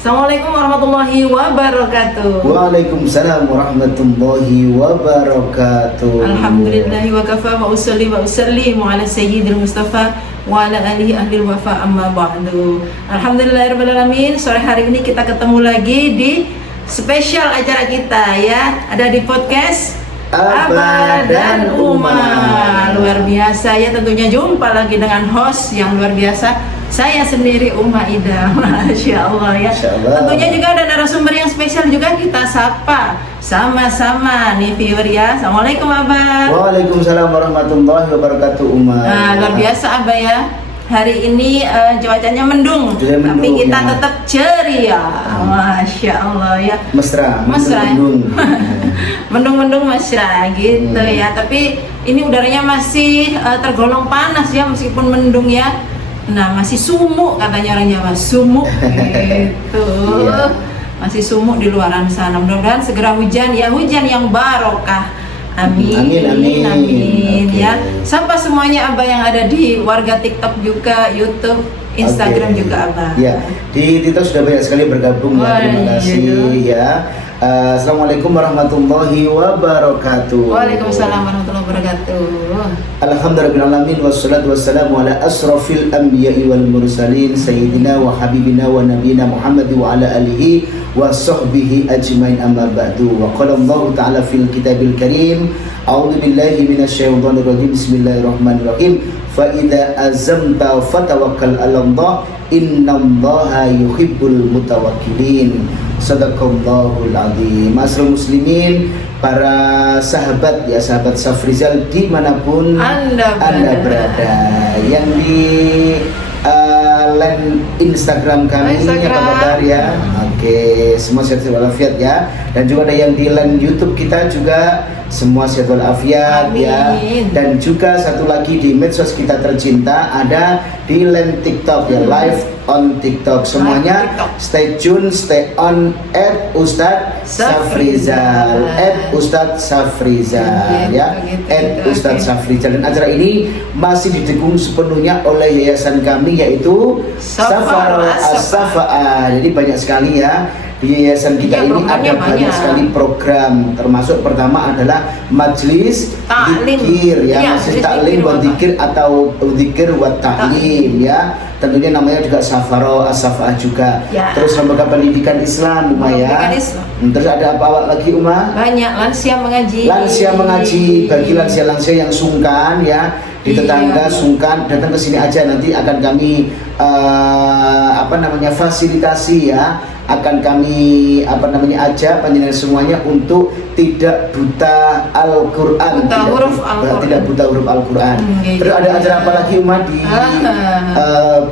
Assalamualaikum warahmatullahi wabarakatuh. Waalaikumsalam warahmatullahi wabarakatuh. Alhamdulillahi wa kafa wa usallimu ala sayyidil mustafa wa ala alihi ahlil wafa amma ba'du. Alhamdulillahirabbil alamin. Sore hari ini kita ketemu lagi di spesial acara kita ya. Ada di podcast Abah dan Uma. Luar biasa ya, tentunya jumpa lagi dengan host yang luar biasa. Saya sendiri Uma Ida, Masya Allah ya. Tentunya juga ada narasumber yang spesial juga kita sapa sama-sama nih viewer ya. Assalamualaikum Abah. Waalaikumsalam warahmatullahi wabarakatuh Uma. Nah, luar biasa Abah ya. Hari ini cuacanya mendung, tapi kita ya tetap ceria. Masya Allah ya. Mesra. Mendung mesra gitu ya. Tapi ini udaranya masih tergolong panas ya, meskipun mendung ya. Nah, masih sumuk katanya orang Jawa, sumuk gitu. Iya. Masih sumuk di luaran sana. Mudah-mudahan segera hujan ya, hujan yang barokah. Amin. Okay. Ya. Sampai semuanya Abah yang ada di warga TikTok juga, YouTube, Instagram juga Abah. Ya, di TikTok sudah banyak sekali bergabung ya. Terima kasih ya. Assalamualaikum warahmatullahi wabarakatuh. Waalaikumsalam warahmatullahi wabarakatuh. Alhamdulillahirabbil wassalatu wassalamu ala asrafil anbiya'i wal mursalin sayyidina wa habibina wa nabiyina Muhammad wa ala alihi wa sahbihi ajmain amma ba'du. Wa qala Allah ta'ala fil kitabil karim, a'udzu billahi minasyaitonir rajim, bismillahirrahmanirrahim. Fa idza azamta fatawakkal 'ala Allah, innallaha yuhibbul mutawakkilin. Sadaqallahul azim. Masrul muslimin, para sahabat ya, sahabat Safrizal dimanapun Anda berada, yang di line Instagram kami apa kabar ya? Oke, semua sehat walafiat ya. Dan juga ada yang di line YouTube kita juga semua sehat walafiat ya. Dan juga satu lagi di medsos kita tercinta, ada di line TikTok ya, live on TikTok. Semuanya stay tune, stay on at Ustadz Safrizal, at Ustadz Safrizal ya, at Ustadz Safrizal. Dan acara ini masih didukung sepenuhnya oleh yayasan kami, yaitu Safar As-Safa'ah. Jadi banyak sekali ya di yayasan kita ini ada banyak sekali program, termasuk pertama adalah majelis zikir ya, majelis taklim wa zikir atau zikir wa ta'lim ya. Tentunya namanya juga Safaro As-Safa'ah juga ya. Terus lembaga pendidikan Islam Uma ya. Terus ada apa lagi Uma? Banyak, lansia mengaji. Lansia mengaji, bagi lansia-lansia yang sungkan ya, di tetangga sungkan, datang ke sini aja, nanti akan kami fasilitasi ya, akan kami ajak panjenengan semuanya untuk tidak buta Al-Qur'an, tidak buta huruf Al-Qur'an. Terus ada acara apa lagi Umar di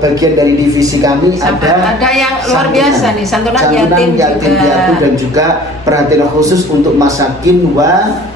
bagian dari divisi kami? Ada yang luar biasa nih, santunan yatim piatu, dan juga perhatian khusus untuk masakin wal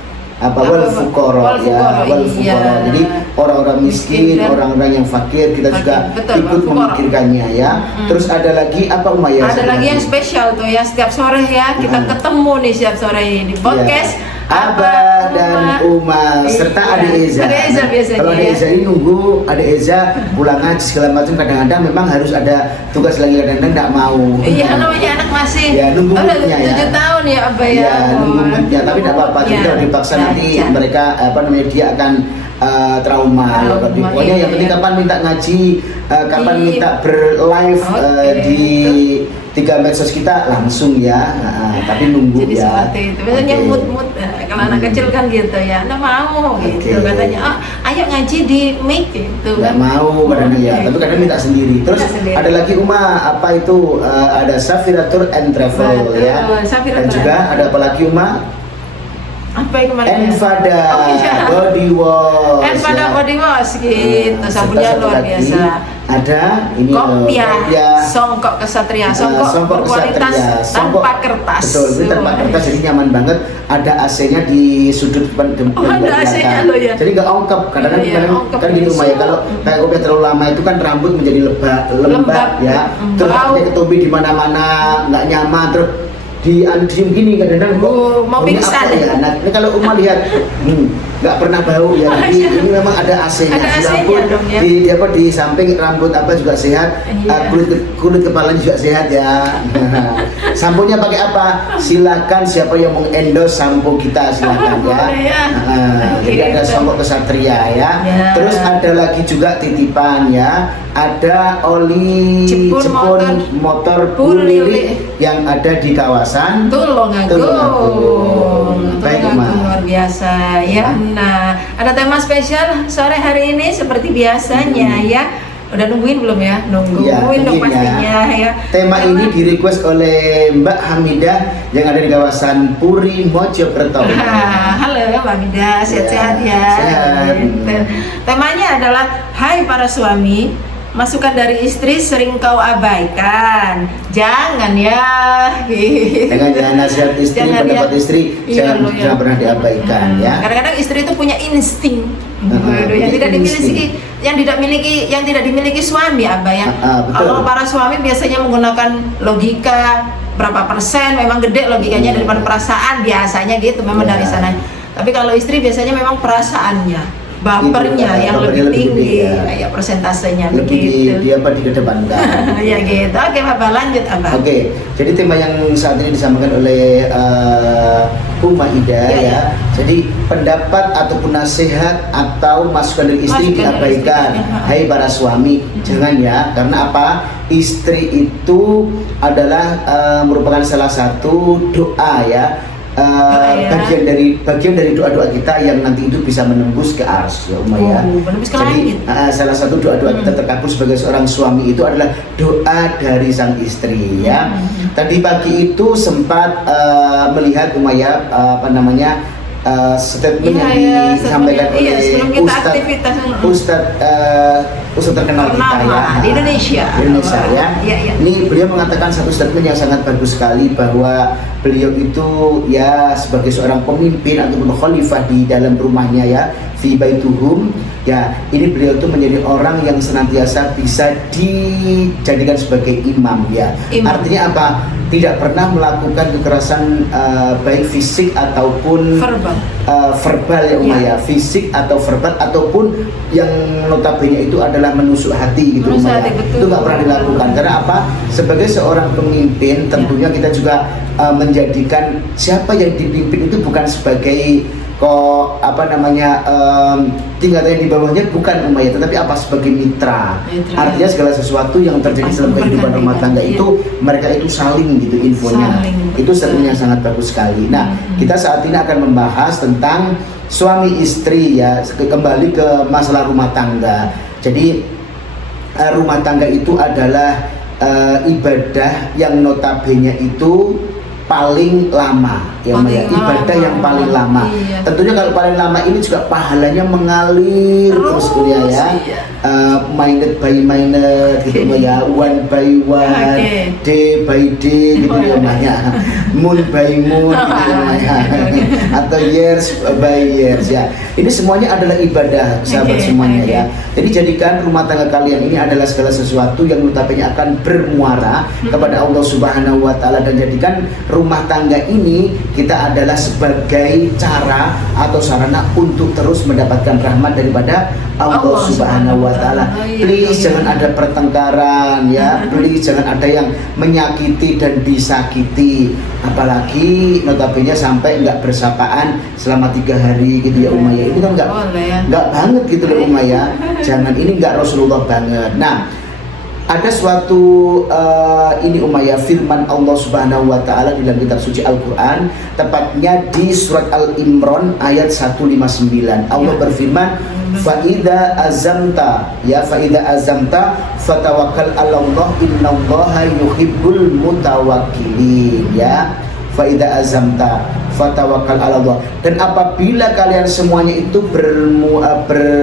fuqara ya, wal fuqara. Jadi orang-orang miskin, orang-orang yang fakir, kita juga ikut memikirkannya ya. Terus ada lagi apa Umaya? Ada lagi yang spesial tuh ya, setiap sore ya kita ketemu nih setiap sore di podcast Abah dan Uma serta Ade Eza. Ade Eza biasanya. Kalau Ade Eza ini nunggu Ade Eza pulang ngaji segala macam, kadang-kadang memang harus ada tugas lagi, kadang-kadang nggak mau. Iya, namanya anak masih nunggu moodnya ya. 7 tahun ya Abah ya. Ya, nunggu moodnya, tapi tidak apa-apa, kita dipaksa nanti mereka dia akan trauma. Pokoknya yang penting kapan minta ngaji, kapan minta berlive di 3 medsos kita langsung ya, tapi nunggu. Jadi ya. Seperti itu. Biasanya mood kalau anak kecil kan gitu ya, nggak mau gitu. Katanya, ayo ngaji di mic gitu. Nggak mau kadang ya, tapi kadang minta sendiri. Terus ada lagi Uma, apa itu? Ada Safira Tour and Travel ya. Dan juga ada apa lagi Uma? Apa yang kemarin? Enfada Body Wash. Enfada Body Wash gitu. Sabunnya luar biasa. Ada ini Kopia Songkok Kesatria, Songkok berkualitas tanpa kertas. Betul, itu tanpa kertas, jadi nyaman banget. Ada AC-nya di sudut ada AC-nya loh ya. Jadi nggak ongkep. Kadang-kadang kan di rumah ya, kalau kayak kopi terlalu lama itu kan rambut menjadi lembab ya. Terus ketombe di mana-mana nggak nyaman, terus diem gini kadang-kadang mau pingsan ya. Nah, ini kalau Uma lihat nggak pernah bau ya. Ini memang ada AC-nya. Ada AC-nya Rambut dong, ya. di samping rambut apa juga sehat, Iya. kulit kepalanya juga sehat ya. Samponya pakai apa? Silakan siapa yang mau endorse sampo kita silakan ya. Boleh ya. Jadi ada Gitu. sampo Kesatria ya. Ya. Terus ada lagi juga titipan ya. Ada oli Jepun motor Pulili Pulili yang ada di kawasan Tulungagung. Baik, Tulungagung, Ma. luar biasa ya. Nah, ada tema spesial sore hari ini seperti biasanya ya. Udah nungguin belum ya? Nungguin Iya, dong mungkin pastinya ya. Tema ini di request oleh Mbak Hamidah yang ada di kawasan Puri Mojokerto. Halo Mbak Mida, sehat-sehat ya. Sehat. Gitu. Temanya adalah Hai para suami, masukan dari istri sering kau abaikan. Jangan ya. Jangan nasihat istri, Jangan pendapat ya. istri Iya, loh, ya. jangan pernah diabaikan ya. Kadang-kadang istri itu punya insting. Punya yang tidak insting. dimiliki, yang tidak dimiliki suami, Abah ya. Betul. Kalau para suami biasanya menggunakan logika berapa persen, memang gede logikanya daripada perasaan biasanya gitu, memang Ya. dari sana. Tapi kalau istri biasanya memang perasaannya, bapernya Itu, yang bapernya lebih lebih tinggi, gede, ya. ya persentasenya Lebih begitu. dia apa dikedepankan. Ya gitu. Oke, Abah lanjut Abah. Oke, jadi tema yang saat ini disampaikan oleh Umma Ida Ya, ya. Jadi pendapat ataupun nasihat atau masukan dari istri Masukan dari diabaikan. istri, ya. Hai para suami, jangan ya. Karena apa? Istri itu adalah merupakan salah satu doa ya. Ya. Bagian dari doa-doa kita yang nanti itu bisa menembus ke ars ya Umma ya. Menembus ke Jadi langit. salah satu doa-doa kita terkabul sebagai seorang suami itu adalah doa dari sang istri ya. Tadi pagi itu sempat melihat Umma ya statement yang disampaikan oleh Ustadz terkenal kita ya di Indonesia. ya. Iya. Ini beliau mengatakan satu statement yang sangat bagus sekali bahwa beliau itu ya sebagai seorang pemimpin ataupun khalifah di dalam rumahnya ya, fi baituhum ya, ini beliau itu menjadi orang yang senantiasa bisa dijadikan sebagai imam ya. Imam. Artinya apa? Tidak pernah melakukan kekerasan baik fisik ataupun verbal ya Umma ya, fisik atau verbal ataupun yang notabene itu adalah menusuk hati gitu Umma ya. Itu nggak pernah dilakukan karena apa? Sebagai seorang pemimpin tentunya kita juga menjadikan siapa yang dipimpin itu bukan sebagai tingkatan yang di bawahnya bukan Umma ya, tetapi apa sebagai mitra. Artinya segala sesuatu yang terjadi dalam kehidupan rumah tangga itu mereka itu saling gitu infonya. Itu statement yang sangat bagus sekali. Nah, kita saat ini akan membahas tentang suami istri ya, kembali ke masalah rumah tangga. Jadi rumah tangga itu adalah ibadah yang notabene itu paling lama ya Mbak ya, ibadah yang paling lama. Iya. Tentunya kalau paling lama ini juga pahalanya mengalir terus ya. Iya. Minded by minded gitu Mbak ya, one by one, day by day gitu ya Mbak ya, moon by moon gitu ya Mbak ya, atau years by years ya. Ini semuanya adalah ibadah sahabat semuanya ya. Jadi jadikan rumah tangga kalian ini adalah segala sesuatu yang notabene akan bermuara kepada Allah Subhanahu wa taala, dan jadikan rumah tangga ini kita adalah sebagai cara atau sarana untuk terus mendapatkan rahmat daripada Allah Subhanahu wa taala. Please jangan ada pertengkaran ya, please jangan ada yang menyakiti dan disakiti, apalagi notabene sampai nggak bersapaan selama 3 hari gitu ya Umma ya. Itu kan nggak banget gitu loh Umma ya. Jangan, ini nggak Rasulullah banget. Nah, ada suatu ini Umma ya, firman Allah Subhanahu wa taala di dalam kitab suci Al-Qur'an, tepatnya di surat Al-Imran ayat 159. Allah berfirman, fa idza azamta ya, fa idza azamta fatawakkal 'alallah innallaha yuhibbul mutawakkilin ya. Fa idza azamta fatawakkal 'alallah. Dan apabila kalian semuanya itu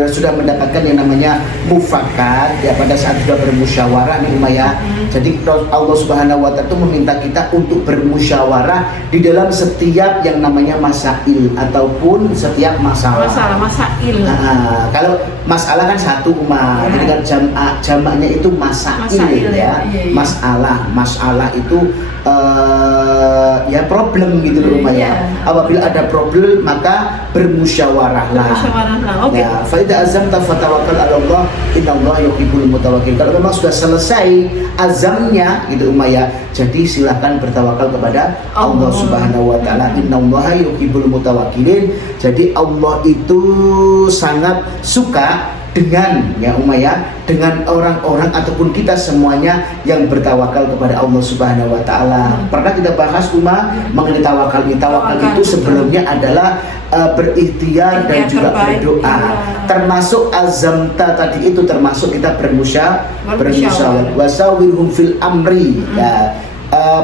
sudah mendapatkan yang namanya mufakat ya, pada saat sudah bermusyawarah nih Umma ya. Jadi Allah Subhanahu wa taala itu meminta kita untuk bermusyawarah di dalam setiap yang namanya masail ataupun setiap masalah. Masail. Kalau masalah kan satu Umma, jadi kan jamaknya itu masail ya. Masalah itu ya problem gitu loh Umma ya. Apabila ada problem maka bermusyawarahlah. Oke. Ya, fa idza azamta fatawakkal 'ala Allah, innallaha yuhibbul mutawakkil. Kalau memang sudah selesai azamnya gitu Umma ya, jadi silakan bertawakal kepada Allah Subhanahu wa taala. Innallaha yuhibbul mutawakkilin. Jadi Allah itu sangat suka dengan ya Umma ya, dengan orang-orang ataupun kita semuanya yang bertawakal kepada Allah Subhanahu wa taala. Pernah kita bahas Umma mengenai tawakal. Tawakal itu sebelumnya adalah berikhtiar dan juga berdoa. Termasuk azamta tadi itu termasuk kita bermusyawarah. Wasawirhum fil amri. Ya.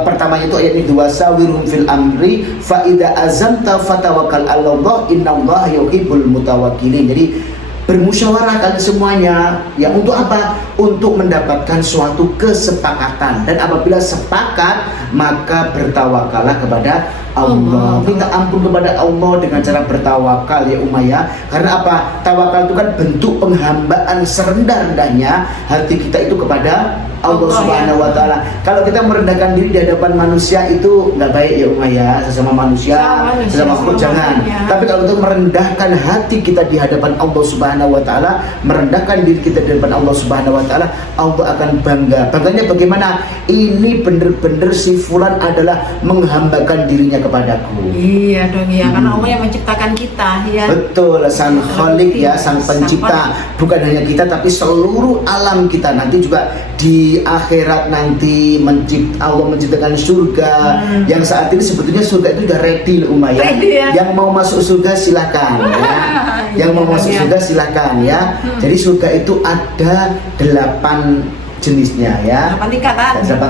Pertamanya itu ayat ini, wasawirhum fil amri fa idza azamta fatawakkal 'ala Allah innallaha yuhibbul mutawakkilin. Jadi bermusyawarah kalian semuanya ya, untuk apa? Untuk mendapatkan suatu kesepakatan, dan apabila sepakat maka bertawakallah kepada Allah. Minta ampun kepada Allah dengan cara bertawakal ya Umma ya. Karena apa? Tawakal itu kan bentuk penghambaan serendah-rendahnya hati kita itu kepada Allah Subhanahu wa taala. Kalau kita merendahkan diri di hadapan manusia itu nggak baik ya Umma ya, sesama manusia, sesama makhluk jangan. Tapi kalau untuk merendahkan hati kita di hadapan Allah Subhanahu wa taala, merendahkan diri kita di hadapan Allah Subhanahu wa taala, Allah akan bangga. Bangganya bagaimana? Ini benar-benar si fulan adalah menghambakan dirinya kepadaku. Iya dong ya, karena Allah yang menciptakan kita ya. Betul, sang Khalik ya, sang pencipta. Bukan hanya kita tapi seluruh alam kita. Nanti juga di akhirat nanti Allah menciptakan surga yang saat ini sebetulnya surga itu udah ready loh Umma ya. Yang mau masuk surga silakan ya. Yang mau masuk surga silakan ya. Jadi surga itu ada 8 jenisnya ya. 8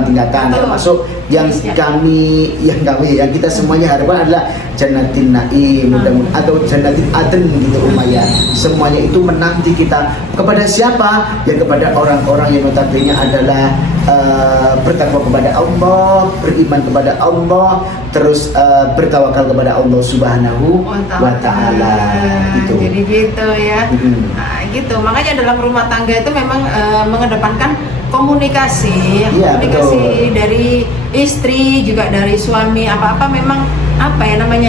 tingkatan termasuk yang kita semuanya harapkan adalah jannatin naim mudah-mudahan atau jannatin adn gitu Umma ya. Semuanya itu menanti kita. Kepada siapa? Ya kepada orang-orang yang notabene adalah bertakwa kepada Allah, beriman kepada Allah, terus bertawakal kepada Allah Subhanahu wa taala gitu. Jadi gitu ya. Nah, gitu. Makanya dalam rumah tangga itu memang mengedepankan komunikasi, komunikasi dari istri juga dari suami, apa-apa memang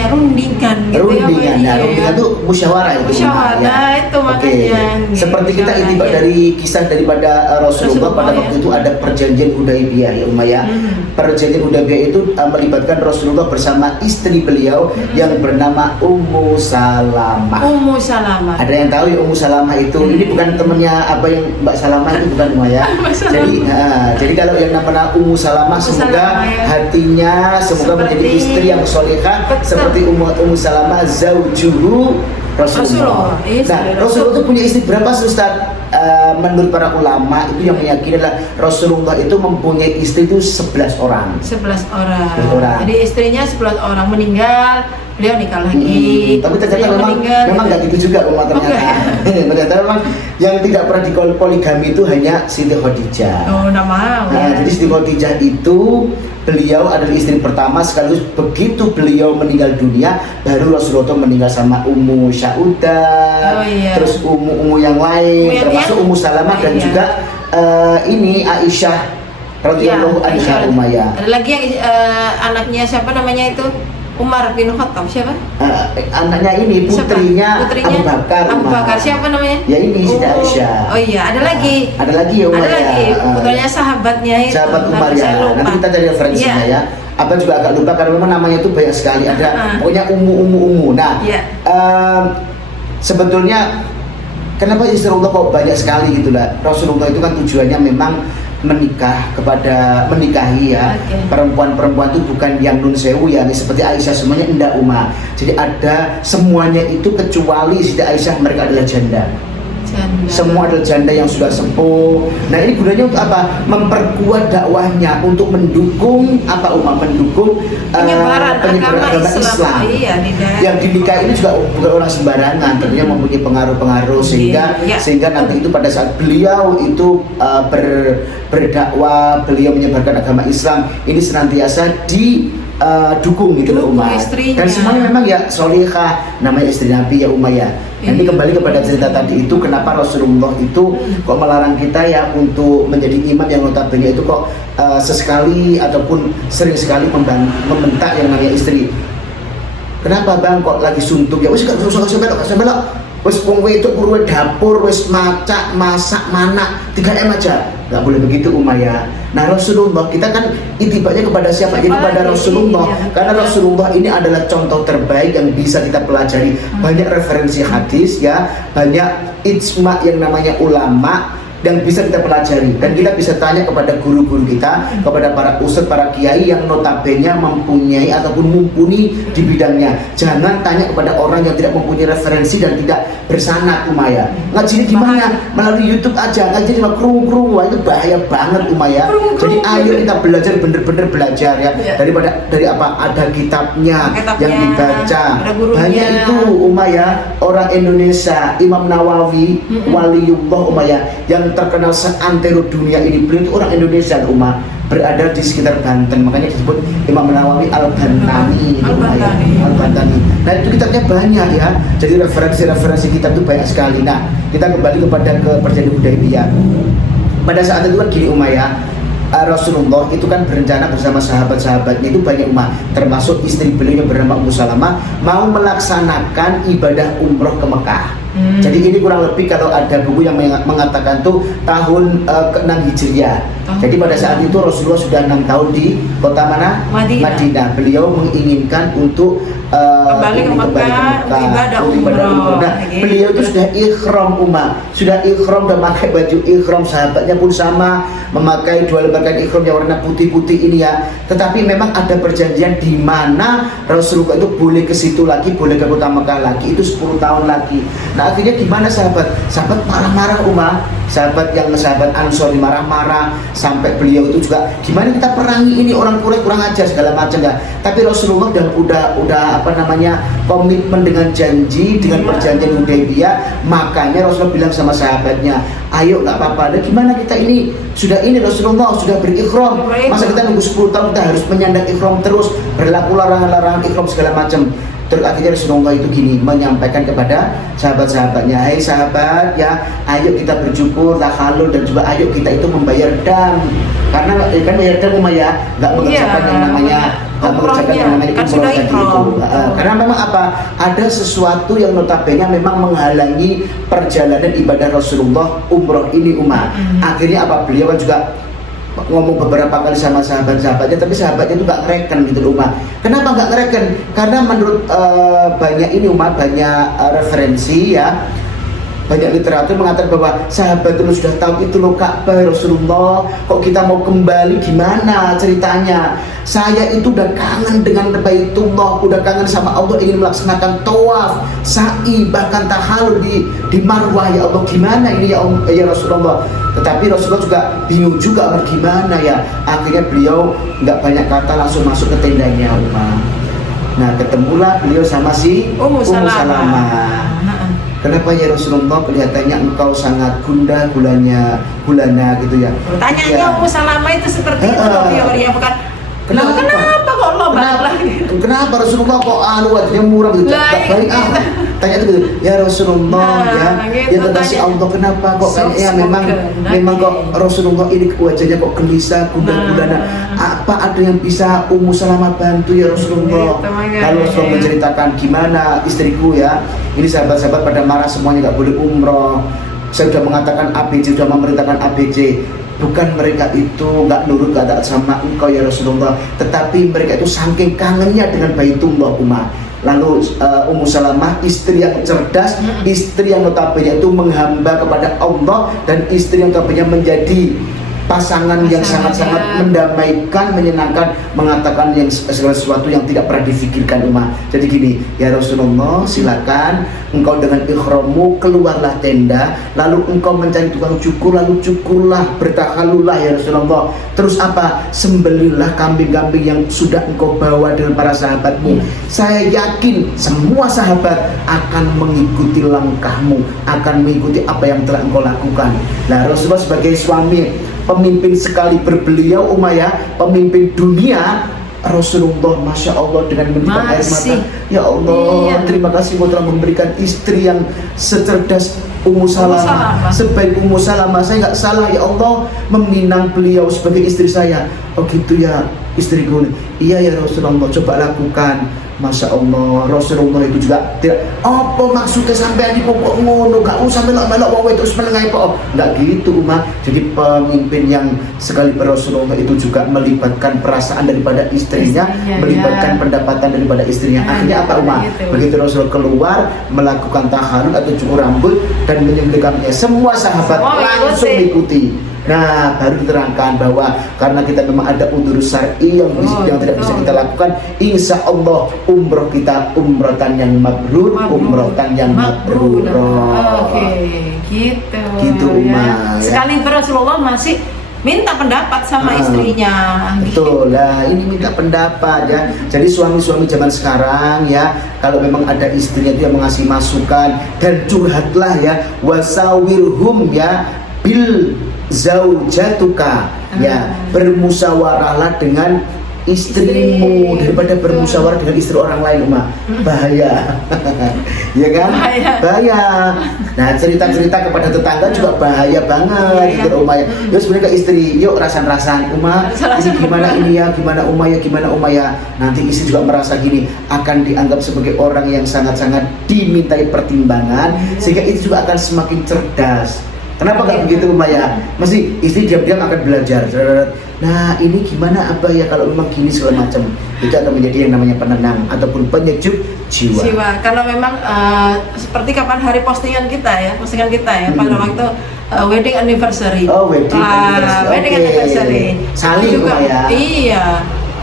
rundingan gitu. Rundingan itu musyawarah itu. Itu makanya. Seperti kita intibak dari kisah daripada Rasulullah pada waktu itu ada perjanjian Hudaybiyah ya Umma ya. Perjanjian Hudaybiyah itu melibatkan Rasulullah bersama istri beliau yang bernama Ummu Salamah. Ada yang tahu ya Ummu Salamah itu? Ini bukan temannya yang Mbak Salamah itu, bukan Umma ya. Jadi kalau yang namanya Ummu Salamah semoga hatinya menjadi istri yang solehah seperti Ummu Salamah zaujuhu Rasulullah. Nah, Rasulullah itu punya istri berapa Ustaz? Menurut para ulama itu yang meyakini adalah Rasulullah itu mempunyai istri itu 11 orang. 11 orang. Jadi istrinya 11 orang meninggal, beliau nikah lagi. Tapi ternyata memang nggak gitu juga Umma ternyata. Ternyata memang yang tidak pernah dipoligami itu hanya Siti Khadijah. Jadi Siti Khadijah itu beliau adalah istri pertama, sekaligus begitu beliau meninggal dunia baru Rasulullah meninggal sama Ummu Saudah, terus Ummu yang lain, termasuk Ummu Salamah dan juga ini Aisyah radhiyallahu anha Umma ya. Ada lagi yang anaknya siapa namanya itu? Umar bin Khattab siapa? Anaknya ini putrinya Abu Bakar. Siapa namanya? Ya ini Siti Aisyah. Oh iya, ada lagi ya Umar. Ada lagi. Putranya sahabatnya itu. Sahabat Umar ya. Nanti kita cari referensinya ya. Apa juga agak lupa karena memang namanya itu banyak sekali. Ada pokoknya Ummu. Nah, sebetulnya kenapa istri Allah kok banyak sekali gitu lah. Rasulullah itu kan tujuannya memang menikahi ya. Perempuan-perempuan itu bukan yang nun sewu ya, seperti Aisyah semuanya enggak Umma. Jadi ada semuanya itu kecuali Siti Aisyah, mereka adalah janda. Semua adalah janda yang sudah sepuh. Nah ini gunanya untuk apa? Memperkuat dakwahnya, untuk mendukung Umma? Mendukung penyebaran agama Islam. Yang dinikahi ini juga bukan orang sembarangan, tentunya mempunyai pengaruh-pengaruh sehingga nanti itu pada saat beliau itu berdakwah, beliau menyebarkan agama Islam ini senantiasa dukung gitu loh Dukung Uma. istrinya. Dan semuanya memang ya solihah, namanya istri Nabi ya Uma ya. Nanti Iya. kembali kepada cerita tadi itu, kenapa Rasulullah itu kok melarang kita ya untuk menjadi imam yang notabene itu kok sesekali ataupun sering sekali membentak yang namanya istri. Kenapa bang kok lagi suntuk ya? Wes gak usah belok. Wes wong wedok kudu dapur, wes masak, mana 3M aja. Gak boleh begitu Uma ya. Nah Rasulullah kita kan itibaknya kepada siapa? Jadi kepada Rasulullah. Karena Rasulullah ini adalah contoh terbaik yang bisa kita pelajari. Banyak referensi hadis ya, banyak ijma yang namanya ulama yang bisa kita pelajari, dan kita bisa tanya kepada guru-guru kita, kepada para ustadz, para kiai yang notabene mempunyai ataupun mumpuni di bidangnya. Jangan tanya kepada orang yang tidak mempunyai referensi dan tidak bersanad Umaya. Ngaji gimana? Melalui YouTube aja, ngaji cuma kru-kru, itu bahaya banget Umaya. Jadi ayo kita belajar, bener-bener belajar ya. Dari apa? Ada kitabnya yang dibaca. Banyak itu Umaya, orang Indonesia, Imam Nawawi, waliullah Umaya, yang terkenal seantero dunia ini. Beliau itu orang Indonesia Umar, berada di sekitar Banten, makanya disebut Imam Nawawi Al-Bantani. Nah itu kitabnya banyak ya, jadi referensi kita itu banyak sekali. Nah kita kembali kepada perjanjian Hudaybiyah. Pada saat itu kan gini Umayyah, Rasulullah itu kan berencana bersama sahabat-sahabatnya itu banyak umat, termasuk istri beliau yang bernama Ummu Salamah, mau melaksanakan ibadah umroh ke Mekah. Jadi ini kurang lebih kalau ada buku yang mengatakan tuh tahun ke-6 Hijriah. Jadi pada saat itu Rasulullah sudah 6 tahun di kota mana? Madinah. Beliau menginginkan untuk kembali ke Mekah, ibadah umroh. Nah, beliau itu sudah ikhram sudah pakai baju ikhram, sahabatnya pun sama memakai 2 lembar kain ikhram yang warna putih-putih ini ya. Tetapi memang ada perjanjian di mana Rasulullah itu boleh ke situ lagi, boleh ke kota Mekah lagi, itu 10 tahun lagi. Nah akhirnya gimana sahabat marah-marah sahabat Ansor marah-marah, sampai beliau itu juga gimana kita perangi ini orang Quraisy kurang ajar segala macam ya. Tapi Rasulullah udah komitmen dengan janji, dengan perjanjian Hudaybiyah. Makanya Rasulullah bilang sama sahabatnya, ayo nggak apa-apa, dan gimana kita ini Rasulullah sudah berikhram, masa kita nunggu 10 tahun kita harus menyandang ikhram terus, berlaku larangan-larangan ikhram segala macam. Terus akhirnya Rasulullah itu gini menyampaikan kepada sahabat-sahabatnya, hai sahabat ya, ayo kita bersyukur, tahalul, dan juga ayo kita itu membayar dam. Karena kan bayar dam ya, nggak mengerjakan yang namanya umroh tadi itu. Karena memang ada sesuatu yang notabene memang menghalangi perjalanan ibadah Rasulullah umroh ini Akhirnya beliau juga ngomong beberapa kali sama sahabat-sahabatnya, tapi sahabatnya itu nggak ngereken gitu Kenapa nggak ngereken? Karena menurut banyak referensi ya, banyak literatur mengatakan bahwa sahabat itu sudah tahu itu loh Ka'bah Rasulullah, kok kita mau kembali gimana ceritanya? Saya itu udah kangen dengan Baitullah, udah kangen sama Allah, ingin melaksanakan tawaf, sa'i, bahkan tahalul di Marwah. Ya Allah gimana ini ya Rasulullah? Tetapi Rasulullah juga bingung juga gimana ya. Akhirnya beliau nggak banyak kata, langsung masuk ke tendanya Nah ketemulah beliau sama si Ummu Salamah. Kenapa ya Rasulullah, kelihatannya engkau sangat gundah gulana gitu ya. Tanyanya Ummu Salamah itu seperti itu teori bukan. Kenapa kok lo balik lagi? Kenapa Rasulullah kok wajahnya murah gitu? Baik tanya itu gitu. Ya Rasulullah ya terkasih Allah, kenapa kok kayaknya memang kok Rasulullah ini wajahnya kok gelisah, gulana. Apa ada yang bisa Ummu Salamah bantu ya Rasulullah? Kalau Rasulullah menceritakan gimana istriku ya, ini sahabat-sahabat pada marah semuanya nggak boleh umroh. Saya sudah mengatakan ABC, sudah memerintahkan ABC. Bukan mereka itu nggak nurut kata sama engkau ya Rasulullah, tetapi mereka itu saking kangennya dengan Baitullah Lalu Ummu Salamah, istri yang cerdas, istri yang notabene itu menghamba kepada Allah, dan istri yang notabene menjadi pasangan yang sangat-sangat mendamaikan, menyenangkan, mengatakan yang segala sesuatu yang tidak pernah difikirkan Jadi gini, ya Rasulullah silakan engkau dengan ikhrammu keluarlah tenda, lalu engkau mencari tukang cukur, lalu cukurlah, bertahalullah ya Rasulullah. Terus sembelihlah kambing-kambing yang sudah engkau bawa dengan para sahabatmu. Saya yakin semua sahabat akan mengikuti langkahmu, akan mengikuti apa yang telah engkau lakukan. Nah Rasulullah sebagai suami, pemimpin sekali berbeliau pemimpin dunia, Rasulullah, Masya Allah, dengan memberikan air mata. Ya Allah, terima kasih Engkau telah memberikan istri yang secerdas Ummu Salamah, sebaik Ummu Salamah. Saya nggak salah ya Allah meminang beliau sebagai istri saya. Oh gitu ya istriku. Iya ya Rasulullah, coba lakukan. Masya Allah, Rasulullah itu juga tidak apa maksudnya sampai di pokok ngono, gak usah melok-melok wae terus melengai kok. Enggak gitu Umar. Jadi pemimpin yang sekali Rasulullah itu juga melibatkan perasaan daripada istrinya, melibatkan pendapatan daripada istrinya. Akhirnya apa Umar? Gitu. Begitu Rasul keluar melakukan taharut atau cukur rambut dan menyembelihkannya, semua sahabat langsung mengikuti. Nah, baru diterangkan bahwa karena kita memang ada udzur syar'i yang tidak bisa kita lakukan, insya Allah umroh kita umrotan yang mabrur, umrotan yang mabrur. Oke, gitu. Gitu Umar. Ya. Sekali Rasulullah masih minta pendapat sama istrinya. Betul lah, ini minta pendapat ya. Jadi suami-suami zaman sekarang ya, kalau memang ada istrinya itu yang mengasih masukan dan curhatlah ya, wasawirhum ya bil zaujatuka ya, bermusyawarahlah dengan istrimu daripada bermusyawarah dengan istri orang lain bahaya. Ya kan? Bahaya. Nah, cerita-cerita kepada tetangga juga bahaya banget gitu ya. Yuk sebenarnya ke istri, yuk rasan-rasan ini gimana ini ya, gimana ya. Nanti istri juga merasa gini, akan dianggap sebagai orang yang sangat-sangat dimintai pertimbangan, sehingga itu juga akan semakin cerdas. Kenapa nggak begitu ya? Mesti istri diam-diam akan belajar. Nah ini gimana apa ya kalau memang gini segala macam. Itu akan menjadi yang namanya penenang ataupun penyejuk jiwa. Kalau memang seperti kapan hari postingan kita ya pada waktu wedding anniversary. Oh wedding anniversary. Wedding anniversary. Saling juga ya. Iya.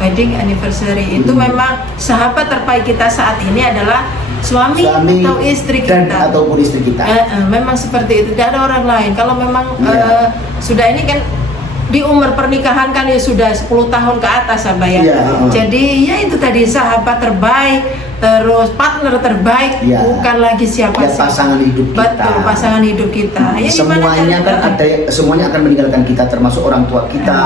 Wedding anniversary itu memang sahabat terbaik kita saat ini adalah suami atau istri kita ataupun istri kita. Memang seperti itu, tidak ada orang lain. Kalau memang sudah ini kan di umur pernikahan kan ya sudah 10 tahun ke atas ya. Jadi ya itu tadi sahabat terbaik, terus partner terbaik, bukan lagi siapa sih. Pasangan hidup kita. Betul, pasangan hidup kita. Ya, semuanya kan ada, semuanya akan meninggalkan kita, termasuk orang tua kita,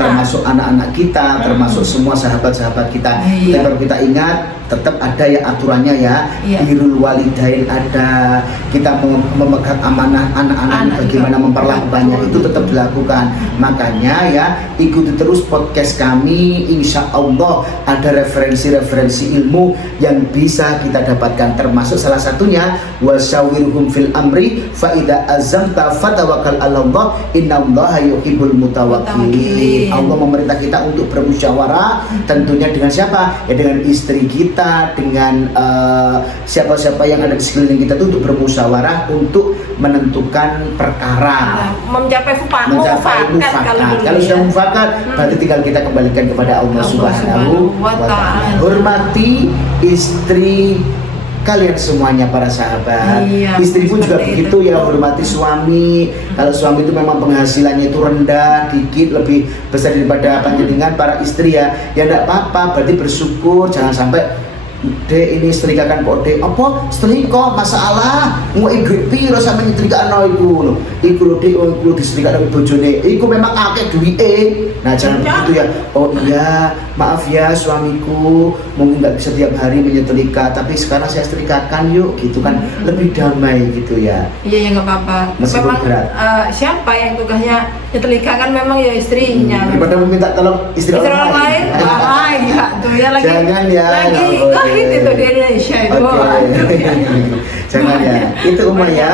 termasuk anak-anak kita, termasuk semua sahabat-sahabat kita. Dan baru kita ingat tetap ada ya aturannya ya. Birrul walidain ada, kita memegang amanah anak-anak bagaimana memperlakukannya, itu tetap dilakukan. Makanya ya ikuti terus podcast kami, insya Allah ada referensi-referensi ilmu yang bisa kita dapatkan, termasuk salah satunya wasyawirhum fil amri fa idza azamta fatawakkal 'alallah innallaha yuhibbul mutawakkilin. Allah memerintah kita untuk bermusyawarah, tentunya dengan siapa? Ya dengan istri kita, dengan siapa-siapa yang ada di sekeliling kita itu untuk bermusyawarah untuk menentukan perkara, mencapai mufakat. Kalau sudah mufakat berarti tinggal kita kembalikan kepada Allah Subhanahu wa ta'ala. Hormati istri kalian semuanya para sahabat. Istri pun juga begitu ya, hormati suami. Kalau suami itu memang penghasilannya itu rendah, dikit, lebih besar daripada panjenengan para istri ya enggak apa-apa, berarti bersyukur. Jangan sampai Dek ini setrikakan kok dek, apa setrika masalah mau ikut piro sama nyetrika iku lho, iku lho dek, iku disetrika bojone, iku memang akeh duwike. Nah jangan begitu ya. Oh iya maaf ya suamiku mungkin nggak bisa tiap hari menyetrika, tapi sekarang saya setrikakan yuk gitu kan, lebih damai gitu ya. Iya ya nggak apa-apa. Meskipun berat. Siapa yang tugasnya nyetrika kan memang ya istrinya. Daripada meminta tolong istri orang lain. Enggak tuh ya lagi. Jangan ya. Itu di Indonesia itu. Jangan ya. Itu ya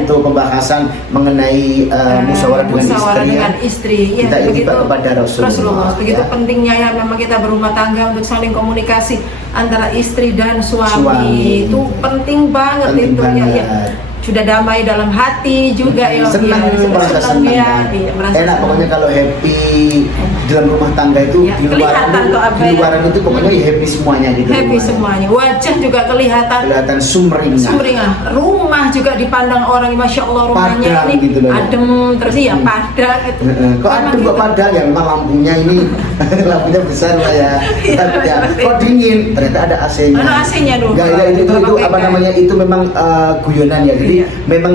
untuk pembahasan mengenai musyawarah dengan istri. Ya, kita ingin kepada Rasulullah. Begitu pentingnya ya memang kita berumah tangga untuk saling komunikasi antara istri dan suami. Itu penting banget itu ya. Sudah damai dalam hati juga ya. Senang, merasa senang ya. Enak pokoknya kalau happy dalam rumah tangga itu di luaran itu pokoknya happy semuanya gitu. Happy semuanya. Wajah juga kelihatan sumringah. Rumah juga dipandang orang, masya Allah rumahnya ini gitu adem terus ya padang gitu. Kok adem kok padang ya, memang lampunya ini lampunya besar lah ya. Kok dingin ternyata ada AC-nya. Ada AC-nya dulu. Itu apa namanya, itu memang guyonan ya. Jadi Iya. memang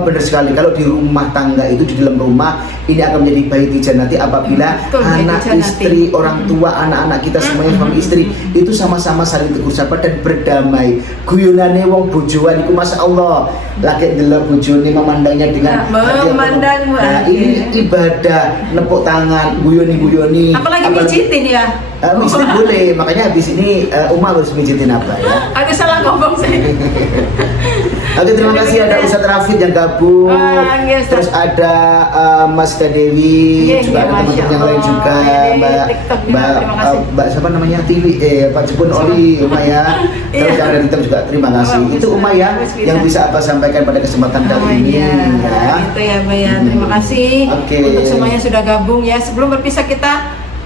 benar sekali kalau di rumah tangga itu, di dalam rumah ini akan menjadi baiti jannati apabila Betul, baiti anak jannati. istri, orang tua, anak-anak kita semuanya suami istri itu sama-sama saling tegur sapa dan berdamai. Guyonane wong bojoan iku Masya Allah lagi ndelok bojone memandangnya dengan hati yang memandang, penuh. Nah, oke. ini ibadah nepuk tangan, guyoni. Apalagi mijitin ya. Istri boleh, makanya habis ini Uma harus mijitin apa ya. Aku salah ngomong saya. Oke, terima kasih ada Ustadz Rafid yang gabung. Iya, Ustadz. Terus ada Mas Kadewi, Iya, juga iya, ada teman-teman Masya yang lain Allah. juga, Iya, di Mbak TikTok juga, Mbak terima kasih. Mbak siapa namanya TV, Pak Jepun Oli, Uma ya. Terus Iya. yang ada di TikTok juga terima kasih. Oh, Itu Uma ya bisa. yang bisa apa sampaikan pada kesempatan kali ini. Iya, Ya. gitu ya, Mbak ya. Terima kasih Oke. untuk semuanya sudah gabung ya. Sebelum berpisah kita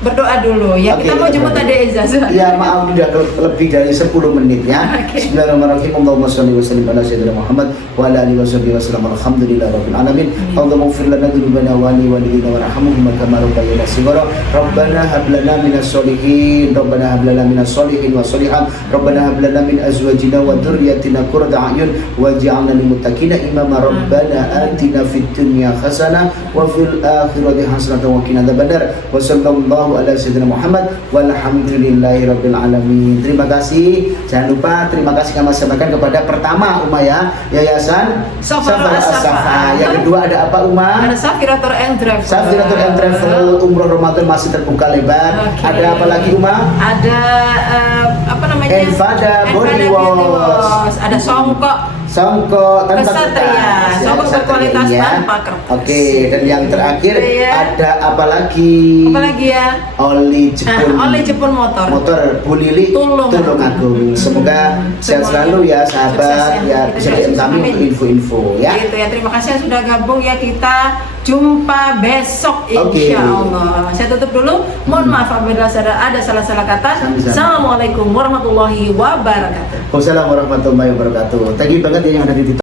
berdoa dulu ya. Oke, Kita mau kita jemput berdoa. Ade Eza. Ya maaf udah lebih dari 10 menit ya. Oke. Bismillahirrahmanirrahim. Allahumma shalli wa sallim ala sayyidina Muhammad wa ala alihi washabihi wasallam. Alhamdulillahirabbil alamin. Allahumma ighfir lana dzunubana wa li walidina warhamhum kama rabbayana shighara. Rabbana hab lana minas sholihin. Rabbana hab lana minas sholihin wa sholihat. Rabbana hab lana min azwajina wa dzurriyyatina qurrata a'yun waj'alna lil muttaqina imama. Rabbana atina fid dunya hasanah wa fil akhirati hasanah wa qina adzabannar. Wa sallallahu ala sayyidina Muhammad walhamdulillahirabbil alamin. Terima kasih. Jangan lupa terima kasih kami sampaikan kepada pertama Uma ya, Yayasan Safarul As-Safa. Yang kedua ada apa Uma? Ada Safiratur and Travel. Safiratur and Travel umroh Ramadan masih terbuka lebar. Oke. Ada apa lagi Uma? Ada apa namanya? Enfada Body Enfada Beauty Wash. Wash. Ada Songkok. Songkok tanpa Kesatria. kertas. Songkok berkualitas tanpa kertas. Oke, dan yang terakhir Iya. ada apa lagi? Apa lagi ya? Oli Jepun. Oleh Jepun motor. Bu Lili Tulung Agung. Semoga sehat selalu ya sahabat. Sukses Ya Kita bisa doakan DM kami bersama. untuk info-info ya. Gitu ya. Terima kasih yang sudah gabung ya. Kita jumpa besok Oke. insya Allah. Saya tutup dulu. Mohon maaf apabila ada salah-salah kata. Sama-sama. Assalamualaikum warahmatullahi wabarakatuh. Wassalamualaikum warahmatullahi wabarakatuh. Thank you banget ya yang ada di TikTok.